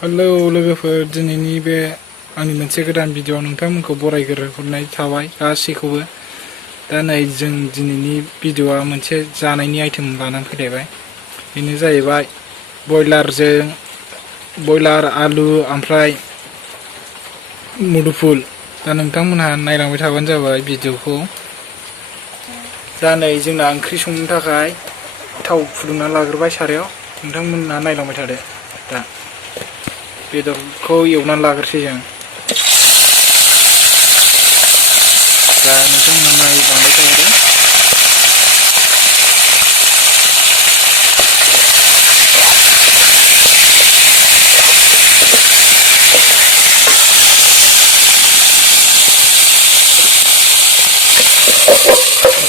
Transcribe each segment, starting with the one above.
Hello लोगोफोर, दिनैनि बे आंनि मोनसे गोदान भिडिअ'आव नोंथांमोनखौ बरायग्रोहरनाय थाबाय गासैखौबो। दा नै जों दिनैनि भिडिअ'आ मोनसे जानायनि आइटेम लानानै फैलायबाय। बेनो जाहैबाय बयलार आलु ओमफ्राय मुदुफुल। दा नोंथांमोनहा नायलांबाय थाबानो जाबाय भिडिअ'खौ। दा नै जोंना ओंख्रि संनो थाखाय थाव फुदुंना लाग्रोबाय सारायाव। नोंथांमोनहा नायलांबाय थादो। दा बेदरखौ एवनानै लाग्रोसै जों। दा नोंथांमोनहा नायलांबाय थादो।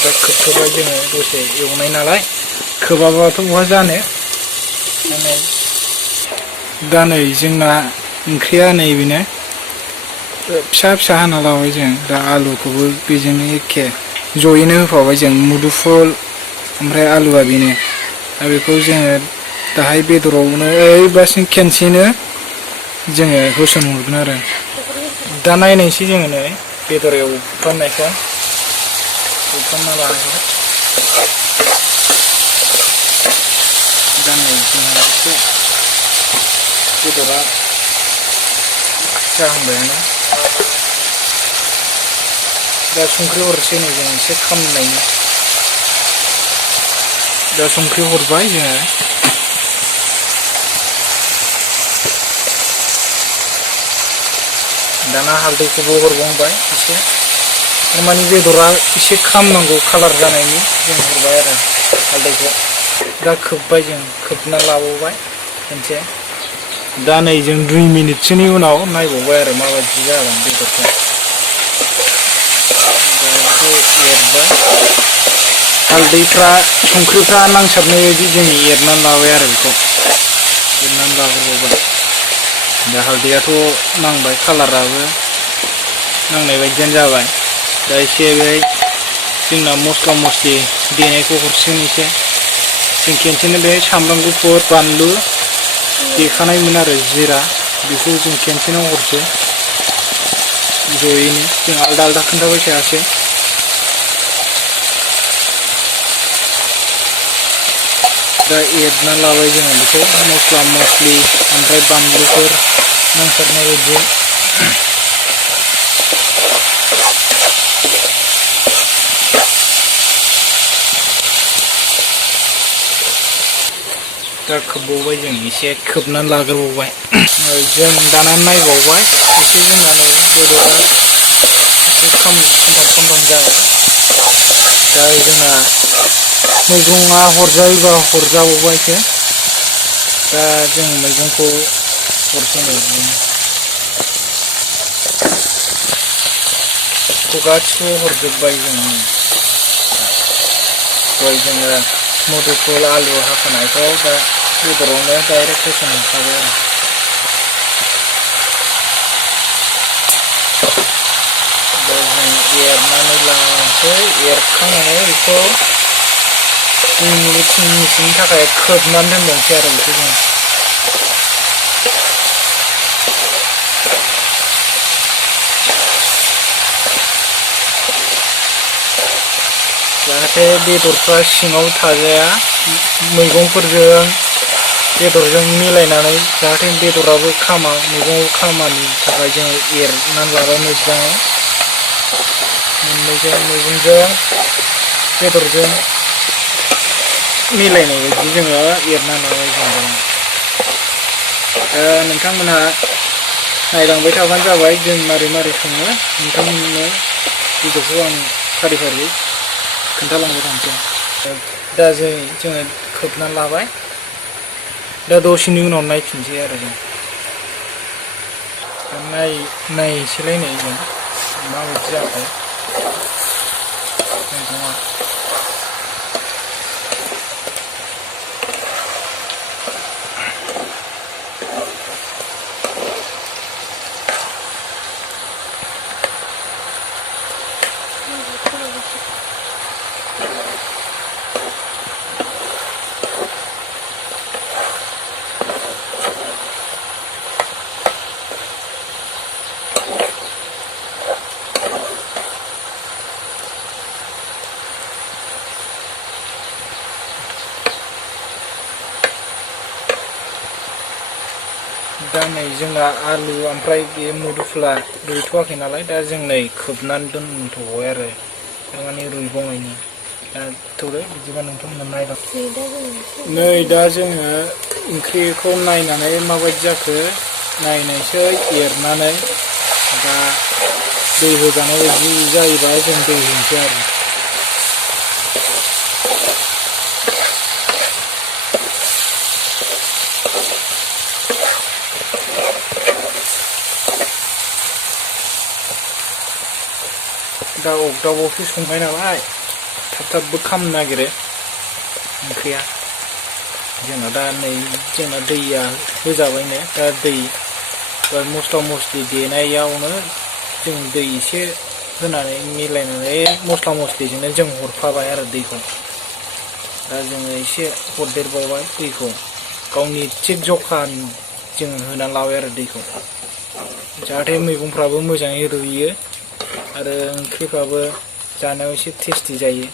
दा खोबथ'बाय जोङो, दसे एवनाय नालाय खोबाबाथ' बहा जानो। दा नै जोंना ओंख्रिया नैबेनो फिसा फिसा हाना लाबाय जों। दा आलुखौबो बेजोंनो एखे जयैनो होफाबाय जों। मुदुफुल ओमफ्राय आलुआ बेनो। दा बेखौ जोङो दाहाय बेदरावनो ओइबासिम खेनसेनो जोङो होसनहरगोन आरो। दा नायनायसै जोङो नै बेदर एवफ्रामनायखौ एवफ्रामना लानायखौ। दा नै जोंहा एसे बेदरा जाहांबायानो। दा संख्रि हरसै नै जों एसे खामनायनि। दा संख्रि हरबाय जोङो। दाना हालदैखौबो हरबावबाय एसे, थारमानि बेदरा एसे खामनांगौ कालार जानायनि जों हरबाय आरो हालदैखौ। दा खोब्बाय जों, खोबना लाबावबाय खनसे। दा नै जों 2 मिनिटसोनि उनाव नायबावबाय आरो माबायदि जागोन बेदरखौ। दा बेखौ एरबाय, हालदैफ्रा संख्रिफ्रा नांसाबनाय बायदि जों एरनानै लाबाय आरो बेखौ एरनानै लाग्रोबावबाय। दा हालदैयाथ' नांबाय, कालाराबो नांनाय बायदियानो जाबाय। दा एसे बे जोंना मस्ला मस्लि देनायखौ हरसिगोन एसे। जों खेनसेनो बे सामब्राम गुफुर बानलु देखानायमोन आरो जिरा, बेखौ जों खेनसेनो हरसै जयैनो। जों आलदा आलदा खोन्थाबाय थायासै। दा एरना लाबाय जोङो बेखौ, मस्ला मस्लि ओमफ्राय बानलुफोर नांसारनाय बायदि। दा खोबबावबाय जों, एसे खोबनानै लाग्रोबावबाय। जों दाना नायबावबाय एसे जोंना नै बेदरा एसे खामहां जाबाय। दा जोंना मैगङा हरजायोबा हरजाबावबायसो। दा जों मैगंखौ हरसै नै बिदिनो। गासिखौबो हरजोब्बाय जों। दहाय जोङो मुदुफुल आलु हाखानायखौ दा बेदरावनो डाइरेक्ट होसनहरखाबाय आरो। दा जों एरनानै लानोसै। एरखांनानै बेखौ 2 मिनिट 3 मिनिटसोनि थाखाय खोबनानै दोनबावनोसै आरो बेखौ जों। जाहाथे बेदरफ्रा सिङाव थाजाया, मैगंफोरजों बेदरजों मिलायनानै जाहाथे बेदराबो खामा, मैगङाव खामानि थाखाय जोङो एरनानै लाबाय मोजाङै। मोननैजों मैगंजों बेदरजों मिलायनाय बायदि जोङो एरना लाबाय जों। नोंथांमोनहा नायलांबाय थाबानो जाबाय जों मारै मारै सङो। नोंथांमोननो भिडिअ'खौ आं फारि फारि खोन्थालांबाय थानोसै। दा जोङो खोबना लाबाय। दा दसेनि उनाव नायफिनसै आरो जों। नायसैलाय नै जों माबायदि जाखो मैगङा। दा नै जोंना आलु ओमफ्राय बे मुदुफुला रुइथ'वाखै नालाय दा जों नै खोबनानै दोनथ'बाय आरो थारमाने रुइबावनायनि दा थौदो बिदिबा नोंथांमोना नायलां नै दा जोङो ओंख्रिखौ नायनानै माबायदि जाखो नायनायसै एरनानै दा दै होजानाय बायदि जायोबा जों दै होनोसै आरो दा अगदाबावसो संबाय नालाय थाब थाबबो खामनो नागिरो ओंख्रिया जोंना दा नै जोंना दैया होजाबायनो दा दै मस्ला मस्लि देनायावनो जों दै एसे होनानै मिलायनानै मस्ला मस्लिजोंनो जों हरफाबाय आरो दैखौ दा जोङो एसे हरदेरबावबाय दैखौ गावनि थिग जखानि जों होनानै लाबाय आरो दैखौ जाहाथे मैगंफ्राबो मोजाङै रुइयो आरो ओंख्रिफ्राबो जानायाव एसे टेस्टि जायो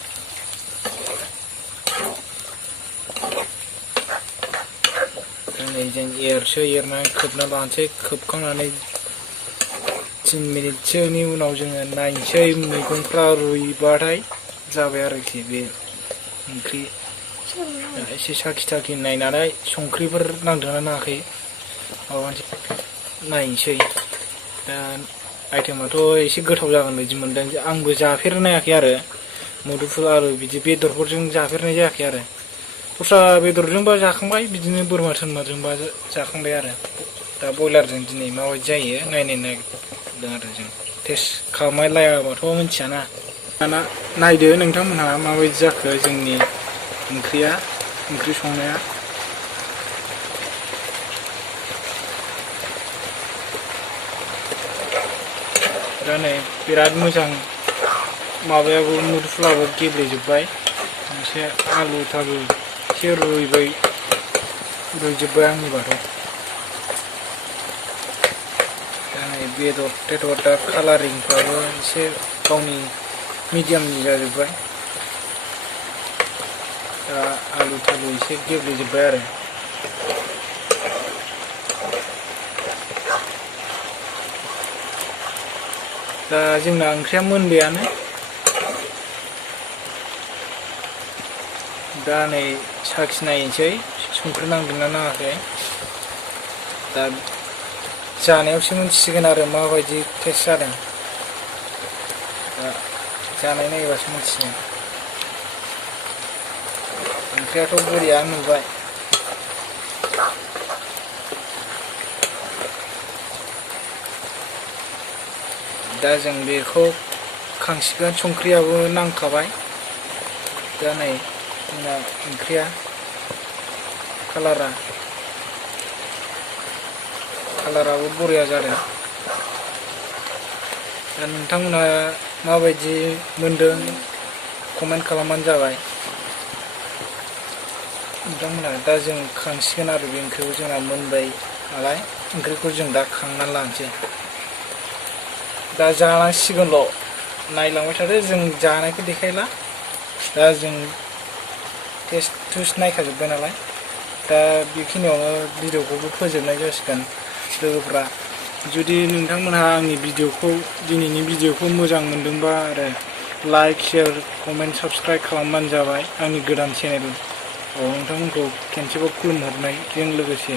नै जों एरनानै खोबना लानोसै खोबखांनानै 3 मिनिटसोनि उनाव जोङो नायनोसै मैगंफ्रा रुइबाथाय जाबाय आरोखि बे ओंख्रि एसे साखि नायनानै संख्रिफोर नांदोंना नाङाखै माबानोसै नायनोसै दा आइटेमाथ' एसे गोथाव जागोन बायदि मोनदों आंबो जाफेरनायाखै आरो मुदुफुल आलु बिदि बेदरफोरजों जाफेरनाय जायाखै आरो दस्रा बेदरजोंबा जाखांबाय बिदिनो बोरमा थोरमाजोंबा जाखांबाय आरो दा बयलारजों दिनै माबायदि जायो नायनो नागिरदों आरो जों टेस्ट खालामनाय लायाबाथ' मिथियाना दाना नायदो नोंथांमोनहा माबायदि जाखो जोंनि ओंख्रि संनाया दा नै बिराद मोजां माबायाबो मुदुफुलाबो गेब्लेजोब्बाय मोनसे आलु थालु एसे रुइजोब्बाय आंनिबाथ' दा नै बेदर दा कालारिंफ्राबो एसे गावनि मिडियामनि जाजोब्बाय दा आलु थालु एसे गेब्लेजोब्बाय आरो दा जोंना ओंख्रिया मोनबायानो दा नै साखिनायनोसै संख्रि नांदोंना नाङाखै दा जानायावसो मिन्थिसिगोन आरो माबायदि टेस्ट जादों दा जानाय नायबासो मिन्थिसिगोन ओंख्रियाथ' बरिया नुबाय दा जों बेखौ खांसिगोन संख्रियाबो नांखाबाय दा नै जोंना ओंख्रिया कालाराबो बरिया जादों दा नोंथांमोना माबायदि मोनदों कमेन्ट खालामबानो जाबाय नोंथांमोना दा जों खांसिगोन आरो बे ओंख्रिखौ जोंना मोनबाय नालाय ओंख्रिखौ जों दा खांनानै लानोसै दा जानांसिगोनल' नायलांबाय थादो जों जानायखौ देखायला दा जों टेस्ट नायखाजोब्बाय नालाय दा बेखिनियावनो भिडिअखौबो फोजोबनाय जासिगोन लोगोफ्रा जुदि नोंथांमोनहा आंनि दिनैनि भिडिअखौ मोजां मोनदोंबा आरो लाइक शेयार कमेन्ट साबस्क्राइब खालामबानो जाबाय आंनि गोदान चेनेल नोंथांमोनखौ खेनसेबाव खुलुमहरनायजों लोगोसे